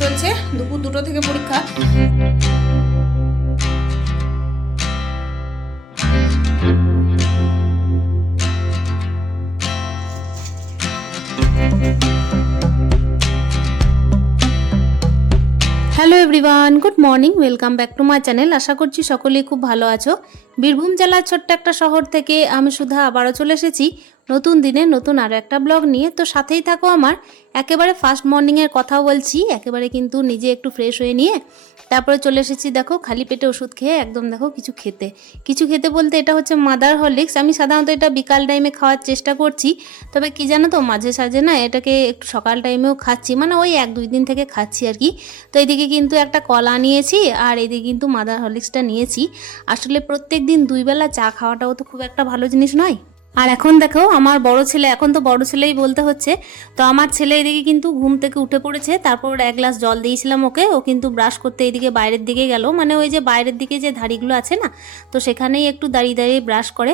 চলছে দুপুর 2টো থেকে পরীক্ষা। Hello everyone, good morning, welcome back to my channel. আশা করছি সকলেই খুব ভালো আছো। বীরভূম জেলার ছোট্ট একটা শহর থেকে আমি সুধা আবারও চলে এসেছি নতুন দিনে নতুন আরও একটা ব্লগ নিয়ে। তো সাথেই থাকো আমার। একেবারে ফার্স্ট মর্নিংয়ের কথা বলছি, একেবারে কিন্তু নিজে একটু ফ্রেশ হয়ে নিয়ে তারপরে চলে এসেছি দেখো খালি পেটে ওষুধ খেয়ে একদম দেখো কিছু খেতে বলতে এটা হচ্ছে মাদার হরলিক্স। আমি সাধারণত এটা বিকাল টাইমে খাওয়ার চেষ্টা করছি, তবে কি জানো তো মাঝে সাঝে না এটাকে একটু সকাল টাইমেও খাচ্ছি, মানে ওই 1-2 দিন থেকে খাচ্ছি আর কি। তো এদিকে কিন্তু একটা কলা নিয়েছি আর এদিকে কিন্তু মাদার হরলিক্সটা নিয়েছি। আসলে প্রত্যেক দিন 2 বেলা চা খাওয়াটাও তো খুব একটা ভালো জিনিস নয়। আর এখন দেখো আমার বড় ছেলে, এখন তো বড় ছেলেই বলতে হচ্ছে, তো আমার ছেলে এদিকে কিন্তু ঘুম থেকে উঠে পড়েছে। তারপর 1 গ্লাস জল দিয়েছিলাম ওকে, ও কিন্তু ব্রাশ করতে এদিকে বাইরের দিকে গেল, মানে ওই যে বাইরের দিকে যে ধাড়িগুলো আছে না, তো সেখানেই একটু দাঁড়িয়ে দাঁড়িয়ে ব্রাশ করে।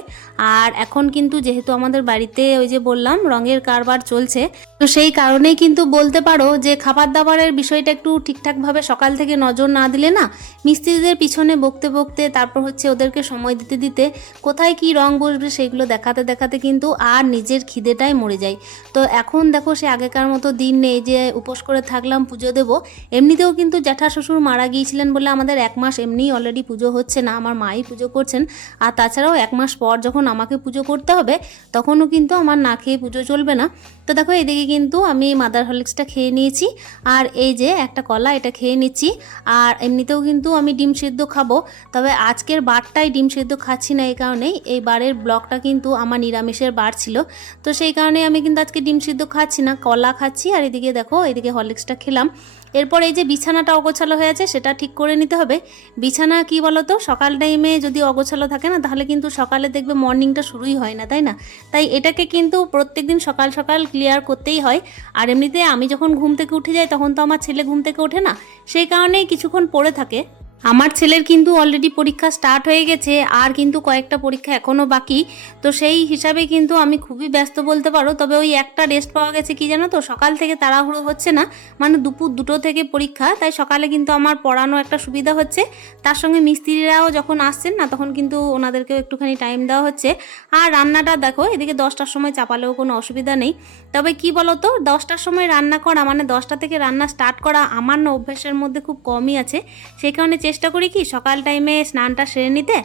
আর এখন কিন্তু যেহেতু আমাদের বাড়িতে ওই যে বললাম রঙের কারবার চলছে, তো সেই কারণেই কিন্তু বলতে পারো যে খাবার দাবারের বিষয়টা একটু ঠিকঠাকভাবে সকাল থেকে নজর না দিলে না, মিস্ত্রিদের পিছনে বকতে বকতে তারপর হচ্ছে ওদেরকে সময় দিতে দিতে কোথায় কি রং বসবে সেগুলো দেখাতে দেখাতে কিন্তু আর নিজের খিদেটাই মরে যায়। তো এখন দেখো সে আগেকার মতো দিন নেই যে উপোস করে থাকলাম পুজো দেব। এমনিতেও কিন্তু জ্যাঠা শ্বশুর মারা গিয়েছিলেন বলে আমাদের 1 মাস এমনিই অলরেডি পুজো হচ্ছে না, আমার মাই পুজো করছেন। আর তাছাড়াও 1 মাস পর যখন আমাকে পুজো করতে হবে তখনও কিন্তু আমার না খেয়ে পুজো চলবে না। তো দেখো এদিকে কিন্তু আমি মাদার হরলিক্সটা খেয়ে নিয়েছি আর এই যে একটা কলা এটা খেয়ে নিচ্ছি। আর এমনিতেও কিন্তু আমি ডিম সিদ্ধ খাবো, তবে আজকের বারটাই ডিম সিদ্ধ খাচ্ছি না, এই কারণেই এই বারের ব্লগটা কিন্তু আমার নিরামিষের বার ছিল, তো সেই কারণে আমি কিন্তু আজকে ডিম সিদ্ধ খাচ্ছি না, কলা খাচ্ছি। আর এদিকে দেখো এদিকে হরলিক্সটা খেলাম। এরপর এই যে বিছানাটা অগোছালো হয়ে আছে সেটা ঠিক করে নিতে হবে। বিছানা কি বলো তো, সকাল টাইমে যদি অগোছালো থাকে না তাহলে কিন্তু সকালে দেখবে মর্নিংটা শুরুই হয় না, তাই না? তাই এটাকে কিন্তু প্রত্যেকদিন সকাল সকাল ক্লিয়ার করতেই হয়। আর এমনিতে আমি যখন ঘুম থেকে উঠে যাই তখন তো আমার ছেলে ঘুম থেকে ওঠে না, সেই কারণেই কিছুক্ষণ পড়ে থাকে। আমার ছেলের কিন্তু অলরেডি পরীক্ষা স্টার্ট হয়ে গেছে, আর কিন্তু কয়েকটা পরীক্ষা এখনও বাকি, তো সেই হিসাবে কিন্তু আমি খুবই ব্যস্ত বলতে পারো। তবে ওই একটা রেস্ট পাওয়া গেছে, কি জানো তো, সকাল থেকে তাড়াহুড়ো হচ্ছে না, মানে দুপুর 2টো থেকে পরীক্ষা, তাই সকালে কিন্তু আমার পড়ানো একটা সুবিধা হচ্ছে। তার সঙ্গে মিস্ত্রিরাও যখন আসছেন না তখন কিন্তু ওনাদেরকেও একটুখানি টাইম দেওয়া হচ্ছে। আর রান্নাটা দেখো এদিকে 10টার সময় চাপালেও কোনো অসুবিধা নেই। তবে কি বলো তো, 10টার সময় রান্না করা মানে 10টা থেকে রান্না স্টার্ট করা আমার না অভ্যাসের মধ্যে খুব কমই আছে। সেই কারণে চেষ্টা করি কি সকাল টাইমে স্নানটা সেরে নিতে,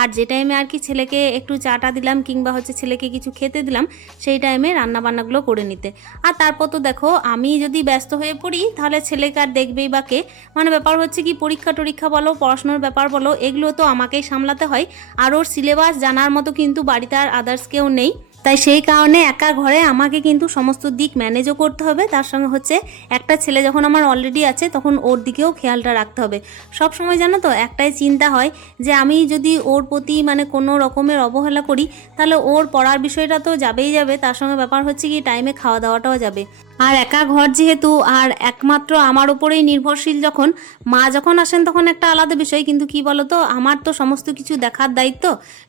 আর যে টাইমে আর কি ছেলেকে একটু চাটা দিলাম কিংবা হচ্ছে ছেলেকে কিছু খেতে দিলাম সেই টাইমে রান্না বান্নাগুলো করে নিতে। আর তারপর তো দেখো আমি যদি ব্যস্ত হয়ে পড়ি তাহলে ছেলেকে আর দেখবেই বা কে, মানে ব্যাপার হচ্ছে কি পরীক্ষা টরীক্ষা বলো পড়াশোনার ব্যাপার বলো এগুলো তো আমাকেই সামলাতে হয়। আর ওর সিলেবাস জানার মতো কিন্তু বাড়িতে আর আদার্স কেউ নেই, তাই সেই কারণে একা ঘরে আমাকে কিন্তু সমস্ত দিক ম্যানেজও করতে হবে। তার সঙ্গে হচ্ছে একটা ছেলে যখন আমার অলরেডি আছে তখন ওর দিকেও খেয়ালটা রাখতে হবে। সব সময় জানো তো একটাই চিন্তা হয় যে আমি যদি ওর প্রতি মানে কোনো রকমের অবহেলা করি তাহলে ওর পড়ার বিষয়টা তো যাবেই যাবে, তার সঙ্গে ব্যাপার হচ্ছে কি টাইমে খাওয়া দাওয়াটাও যাবে। আর একা ঘর যেহেতু আর একমাত্র আমার ওপরেই নির্ভরশীল, যখন মা যখন আসেন তখন একটা আলাদা বিষয়, কিন্তু কি বলতো আমার তো সমস্ত কিছু দেখার দায়িত্ব,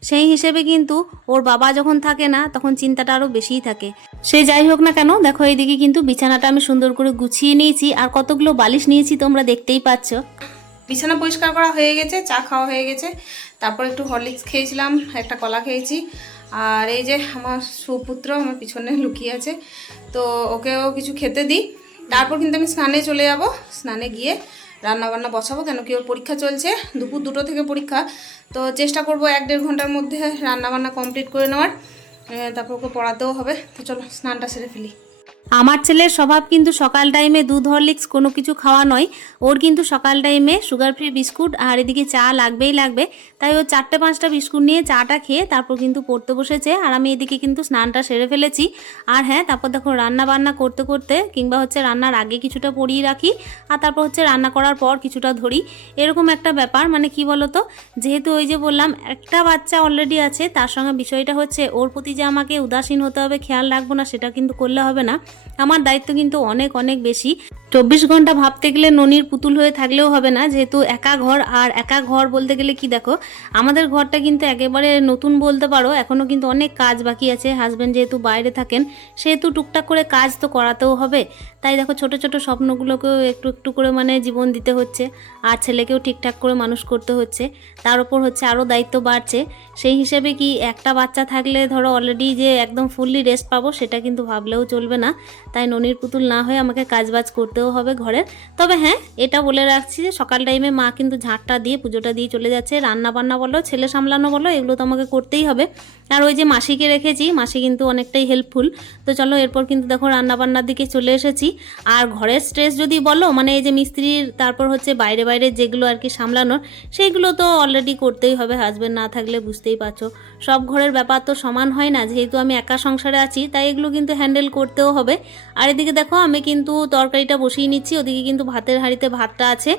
সেই হিসেবে কিন্তু ওর বাবা যখন থাকে না তখন চিন্তাটা আরও বেশিই থাকে। সে যাই হোক না কেন, দেখো এইদিকে কিন্তু বিছানাটা আমি সুন্দর করে গুছিয়ে নিয়েছি আর কতগুলো বালিশ নিয়েছি তোমরা দেখতেই পাচ্ছ। বিছানা পরিষ্কার করা হয়ে গেছে, চা খাওয়া হয়ে গেছে, তারপর একটু হরলিক্স খেয়েছিলাম, একটা কলা খেয়েছি। আর এই যে আমার সুপুত্র আমার পিছনে লুকিয়ে আছে, তো ওকেও কিছু খেতে দিই, তারপর কিন্তু আমি স্নানে চলে যাব। স্নানে গিয়ে রান্না বান্না বসাবো, কেন কি ওর পরীক্ষা চলছে, দুপুর 2টো থেকে পরীক্ষা, তো চেষ্টা করব 1-1.5 ঘন্টার মধ্যে রান্না বান্না কমপ্লিট করে নেওয়ার, তারপর ওকে পড়াতেও হবে। তো চলো স্নানটা সেরে ফেলি। আমার ছেলের স্বভাব কিন্তু সকাল টাইমে দুধ হরলিক্স কোনো কিছু খাওয়া নয়, ওর কিন্তু সকাল টাইমে সুগার ফ্রি বিস্কুট আর এদিকে চা লাগবেই লাগবে। তাই ও 4-5টা বিস্কুট নিয়ে চাটা খেয়ে তারপর কিন্তু পড়তে বসেছে, আর আমি এদিকে কিন্তু স্নানটা সেরে ফেলেছি। আর হ্যাঁ, তারপর দেখো রান্না বান্না করতে করতে কিংবা হচ্ছে রান্নার আগে কিছুটা পড়িয়ে রাখি, আর তারপর হচ্ছে রান্না করার পর কিছুটা ধরি, এরকম একটা ব্যাপার। মানে কি বলতো, যেহেতু ওই যে বললাম একটা বাচ্চা অলরেডি আছে, তার সঙ্গে বিষয়টা হচ্ছে ওর প্রতি যে আমাকে উদাসীন হতে হবে খেয়াল রাখবো না সেটা কিন্তু করলে হবে না। আমার দায়িত্ব কিন্তু অনেক অনেক বেশি। 24 ঘন্টা ভাবতে গেলে ননির পুতুল হয়ে থাকলেও হবে না, যেহেতু একা ঘর। আর একা ঘর বলতে গেলে কি দেখো, আমাদের ঘরটা কিন্তু একেবারে নতুন বলতে পারো, এখনও কিন্তু অনেক কাজ বাকি আছে। হাজব্যান্ড যেহেতু বাইরে থাকেন সেহেতু টুকটাক করে কাজ তো করাতেও হবে। তাই দেখো ছোট ছোট স্বপ্নগুলোকেও একটু একটু করে মানে জীবন দিতে হচ্ছে, আর ছেলেকেও ঠিকঠাক করে মানুষ করতে হচ্ছে। তার উপর হচ্ছে আরও দায়িত্ব বাড়ছে। সেই হিসেবে কি একটা বাচ্চা থাকলে ধরো অলরেডি যে একদম ফুললি রেস্ট পাবো সেটা কিন্তু ভাবলেও চলবে না। তাই ননির পুতুল না হয়ে আমাকে কাজবাজ করতেও হবে ঘরের। তবে হ্যাঁ, এটা বলে রাখছি যে সকাল টাইমে মা কিন্তু ঝাঁটটা দিয়ে পুজোটা দিয়ে চলে যাচ্ছে। রান্না বান্না বলো, ছেলে সামলানো বলো, এগুলো তো আমাকে করতেই হবে। আর ওই যে মাসিকে রেখেছি, মাসি কিন্তু অনেকটাই হেল্পফুল। তো চলো এরপর কিন্তু দেখো রান্নাবান্নার দিকে চলে এসেছি। আর ঘরের স্ট্রেস যদি বলো, মানে এই যে মিস্ত্রির, তারপর হচ্ছে বাইরে বাইরে যেগুলো আর কি সামলানোর, সেইগুলো তো অলরেডি করতেই হবে। হাজব্যান্ড না থাকলে বুঝতেই পারছো সব ঘরের ব্যাপার তো সমান হয় না। যেহেতু আমি একা সংসারে আছি তাই এগুলো কিন্তু হ্যান্ডেল করতেও হবে। আর এদিকে দেখো আমি কিন্তু তরকারিটা বসিয়ে নিচ্ছি, ওদিকে কিন্তু ভাতের হাঁড়িতে ভাতটা আছে।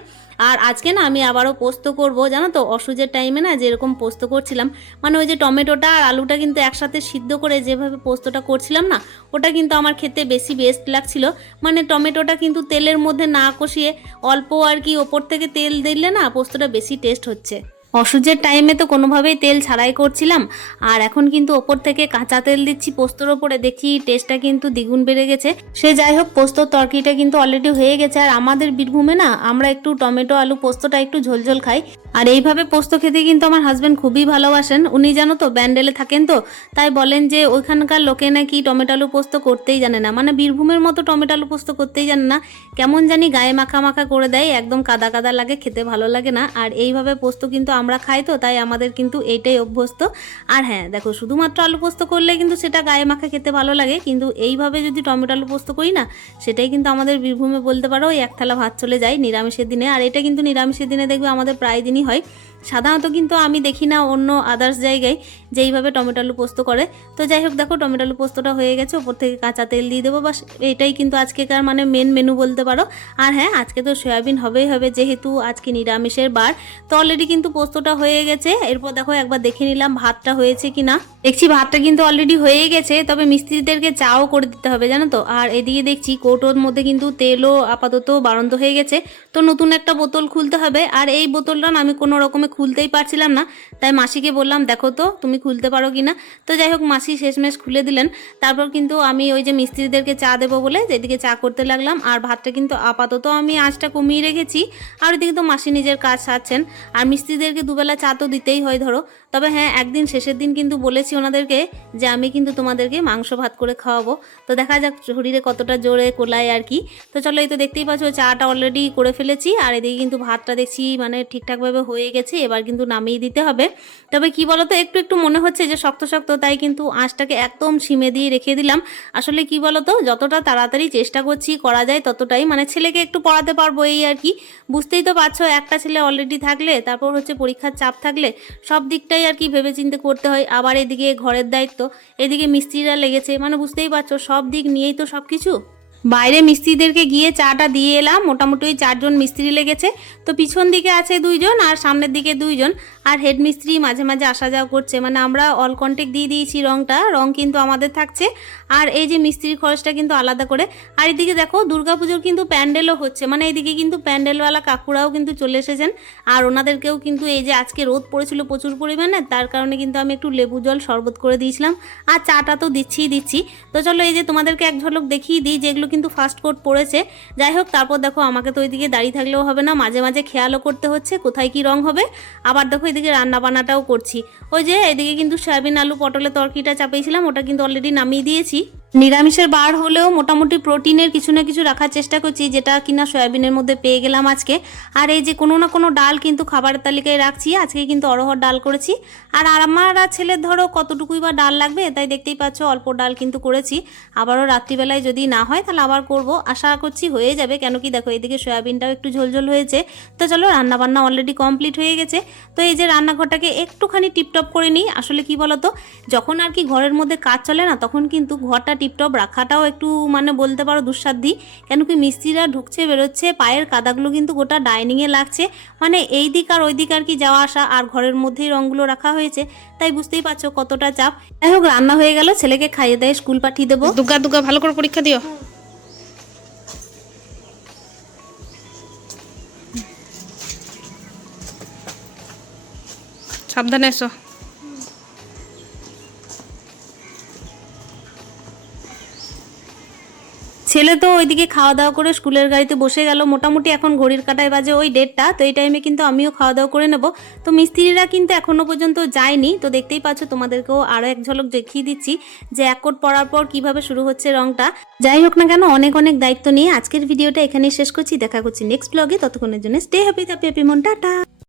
আর আজকে না আমি আবারও পোস্ত করব, জানো তো অসুজের টাইমে না যেরকম পোস্ত করছিলাম, মানে ওই যে টমেটোটা আর আলুটা কিন্তু একসাথে সিদ্ধ করে যেভাবে পোস্তটা করছিলাম না, ওটা কিন্তু আমার খেতে বেশি বেস্ট লাগছিল। মানে টমেটোটা কিন্তু তেলের মধ্যে না কষিয়ে অল্প আর কি ওপর থেকে তেল দিলে না পোস্তটা বেশি টেস্ট হচ্ছে। অসুজের টাইমে তো কোনোভাবেই তেল ছাড়াই করছিলাম, আর এখন কিন্তু ওপর থেকে কাঁচা তেল দিচ্ছি পোস্তর ওপরে, দেখি টেস্টটা কিন্তু দ্বিগুণ বেড়ে গেছে। সে যাই হোক, পোস্তর তরকারিটা কিন্তু অলরেডি হয়ে গেছে। আর আমাদের বীরভূমে না আমরা একটু টমেটো আলু পোস্তটা একটু ঝোলঝোল খাই, আর এইভাবে পোস্ত খেতে কিন্তু আমার হাজব্যান্ড খুবই ভালোবাসেন। উনি জানো তো ব্যান্ডেলে থাকেন, তো তাই বলেন যে ওইখানকার লোকে নাকি টমেটো আলু পোস্ত করতেই জানে না, মানে বীরভূমের মতো টমেটো আলু পোস্ত করতেই জানে না। কেমন জানি গায়ে মাখা মাখা করে দেয়, একদম কাদা কাদা লাগে, খেতে ভালো লাগে না। আর এইভাবে পোস্ত কিন্তু আমরা খাই, তো তাই আমাদের কিন্তু এইটাই অভ্যস্ত। আর হ্যাঁ দেখো, শুধুমাত্র আলু পোস্ত করলে কিন্তু সেটা গায়ে মাখা খেতে ভালো লাগে, কিন্তু এইভাবে যদি টমেটো আলু পোস্ত করি না, সেটাই কিন্তু আমাদের বীরভূমে বলতে পারো ওই এক থালা ভাত চলে যায় নিরামিষের দিনে। আর এটা কিন্তু নিরামিষের দিনে দেখবে আমাদের প্রায় দিনই হয়। সাধারণত কিন্তু আমি দেখি না অন্য আদার্স জায়গায় যে এইভাবে টমেটো আলু পোস্ত করে। তো যাই হোক দেখো টমেটো আলু পোস্তটা হয়ে গেছে, ওপর থেকে কাঁচা তেল দিয়ে দেবো, বাস এটাই কিন্তু আজকেকার মানে মেন মেনু বলতে পারো। আর হ্যাঁ, আজকে তো সয়াবিন হবেই হবে, যেহেতু আজকে নিরামিষের বার। তো অলরেডি কিন্তু পোস্তটা হয়ে গেছে। এরপর দেখো একবার দেখে নিলাম ভাতটা হয়েছে কিনা। দেখছি ভাতটা কিন্তু অলরেডি হয়ে গেছে, তবে মিস্ত্রিদেরকে চাও করে দিতে হবে জানো তো। আর এদিকে দেখছি কৌটোর মধ্যে কিন্তু তেলও আপাতত বাড়ন্ত হয়ে গেছে, তো নতুন একটা বোতল খুলতে হবে। আর এই বোতলটা আমি কোনো রকমে খুলতেই পারছিলাম না, তাই মাসিকে বললাম দেখো তো তুমি খুলতে পারো কিনা। তো যাই হোক মাসি শেষমেশ খুলে দিলেন। তারপর কিন্তু আমি ওই যে মিস্ত্রিদেরকে চা দেবো বলে যেদিকে চা করতে লাগলাম। আর ভাতটা কিন্তু আপাতত আমি আঁচটা কমিয়ে রেখেছি, আর ওইদিকে তো মাসি নিজের কাজ সারছেন। আর মিস্ত্রিদেরকে দুবেলা চা তো দিতেই হয় ধরো। তবে হ্যাঁ, একদিন শেষের দিন কিন্তু বলেছি ওনাদেরকে যে আমি কিন্তু তোমাদেরকে মাংস ভাত করে খাওয়াবো। তো দেখা যাক শরীরে কতটা জোরে কোলায় আর কি। তো চলো, এই তো দেখতেই পাচ্ছ চাটা অলরেডি করে ফেলেছি। আর এদিকে কিন্তু ভাতটা দেখছি মানে ঠিকঠাকভাবে হয়ে গেছে, এবার কিন্তু নামিয়ে দিতে হবে। তবে কি বলতো, একটু একটু মনে হচ্ছে যে শক্ত শক্ত, তাই কিন্তু আঁচটাকে একদম সিমে দিয়ে রেখে দিলাম। আসলে কি বলতো, যতটা তাড়াতাড়ি চেষ্টা করছি করা যায় ততটাই, মানে ছেলেকে একটু পড়াতে পারবো এই আর কি। বুঝতেই তো পারছো, একটা ছেলে অলরেডি থাকলে, তারপর হচ্ছে পরীক্ষার চাপ থাকলে সব দিকটাই আর কি ভেবেচিন্তে করতে হয়। আবার এদিকে ঘরের দায়িত্ব, এদিকে মিস্ত্রিরা লেগেছে, মানে বুঝতেই পারছো সব দিক নিয়েই তো সব কিছু। বাইরে মিস্ত্রিদেরকে গিয়ে চাটা দিয়ে এলাম, মোটামুটি 4 জন মিস্ত্রি লেগেছে। তো পিছন দিকে আছে 2 জন আর সামনের দিকে 2 জন। আর হেড মিস্ত্রি মাঝে মাঝে আসা যাওয়া করছে, মানে আমরা অল কন্ট্যাক্ট দিয়ে দিয়েছি, রং কিন্তু আমাদের থাকছে। আর এই যে মিস্ত্রির খরচটা কিন্তু আলাদা করে। আর এদিকে দেখো দুর্গাপুজোর কিন্তু প্যান্ডেলও হচ্ছে, মানে এইদিকে কিন্তু প্যান্ডেলওয়ালা কাকুরাও কিন্তু চলে এসেছেন। আর ওনাদেরকেও কিন্তু এই যে আজকে রোদ পড়েছিল প্রচুর পরিমাণে, তার কারণে কিন্তু আমি একটু লেবু জল শরবত করে দিয়েছিলাম। আর চাটা তো দিচ্ছি। তো চলো এই যে তোমাদেরকে এক ঝলক দেখিয়ে দিই যেগুলো কিন্তু ফার্স্ট কোট পড়েছে। যাই হোক, তারপর দেখো আমাকে তো ওইদিকে দাঁড়িয়ে থাকলেও হবে না, মাঝে মাঝে খেয়ালও করতে হচ্ছে কোথায় কি রং হবে। আবার দেখো এদিকে রান্না বান্নাটাও করছি। ওই যে এদিকে কিন্তু সয়াবিন আলু পটলের তরকারিটা চাপিয়েছিলাম, ওটা কিন্তু অলরেডি নামিয়ে দিয়েছি। নিরামিষের বার হলেও মোটামুটি প্রোটিনের কিছু না কিছু রাখার চেষ্টা করছি, যেটা কিনা সয়াবিনের মধ্যে পেয়ে গেলাম আজকে। আর এই যে কোনো না কোনো ডাল কিন্তু খাবারের তালিকায় রাখছি, আজকে কিন্তু অরহর ডাল করেছি। আর আমার ছেলের ধরো কতটুকুই বা ডাল লাগবে, তাই দেখতেই পাচ্ছ অল্প ডাল কিন্তু করেছি। আবারও রাত্রিবেলায় যদি না হয় তাহলে আবার করব, আশা করছি হয়ে যাবে। কেন কি দেখো এদিকে সয়াবিনটাও একটু ঝোলঝোল হয়েছে। তো চলো, রান্নাবান্না অলরেডি কমপ্লিট হয়ে গেছে। তো এই যে রান্নাঘরটাকে একটুখানি টিপটপ করে নিই। আসলে কি বলতো, যখন আর কি ঘরের মধ্যে কাজ চলে না, তখন কিন্তু ঘরটা টিপটপ রাখাটাও একটু মানে বলতে পারো দুঃসাধ্যি। কেন কি মিস্ত্রিরা ঢুকছে বেরোচ্ছে, পায়ের কাদাগুলো কিন্তু গোটা ডাইনিংয়ে লাগছে, মানে এই দিক আর ওই দিক আর কি যাওয়া আসা। আর ঘরের মধ্যেই রঙগুলো রাখা হয়েছে, তাই বুঝতেই পারছো কতটা চাপ। যাই হোক, রান্না হয়ে গেল, ছেলেকে খাইয়ে দেয় স্কুল পাঠিয়ে দেবো। দুর্গা ভালো করে পরীক্ষা দিও। সাবধানে এসো। ছেলে তো ওইদিকে খাওয়া দাওয়া করে স্কুলের গাড়িতে বসে গেল। মোটামুটি এখন ঘড়ির কাঁটায় বাজে ওই 1:30। তো এই টাইমে কিন্তু আমিও খাওয়া দাওয়া করে নেব। তো মিস্ত্রিরা কিন্তু এখনো পর্যন্ত যায়নি। তো দেখতেই পাচ্ছ, তোমাদেরকেও আরও এক ঝলক দেখিয়ে দিচ্ছি যে এক কোট পরার পর কিভাবে শুরু হচ্ছে রংটা। যাই হোক না কেন, অনেক অনেক দায়িত্ব নিয়ে আজকের ভিডিওটা এখানেই শেষ করছি। দেখা করছি নেক্সট ব্লগে। ততক্ষণের জন্য স্টে হ্যাপি, হ্যাপি মন, টাটা।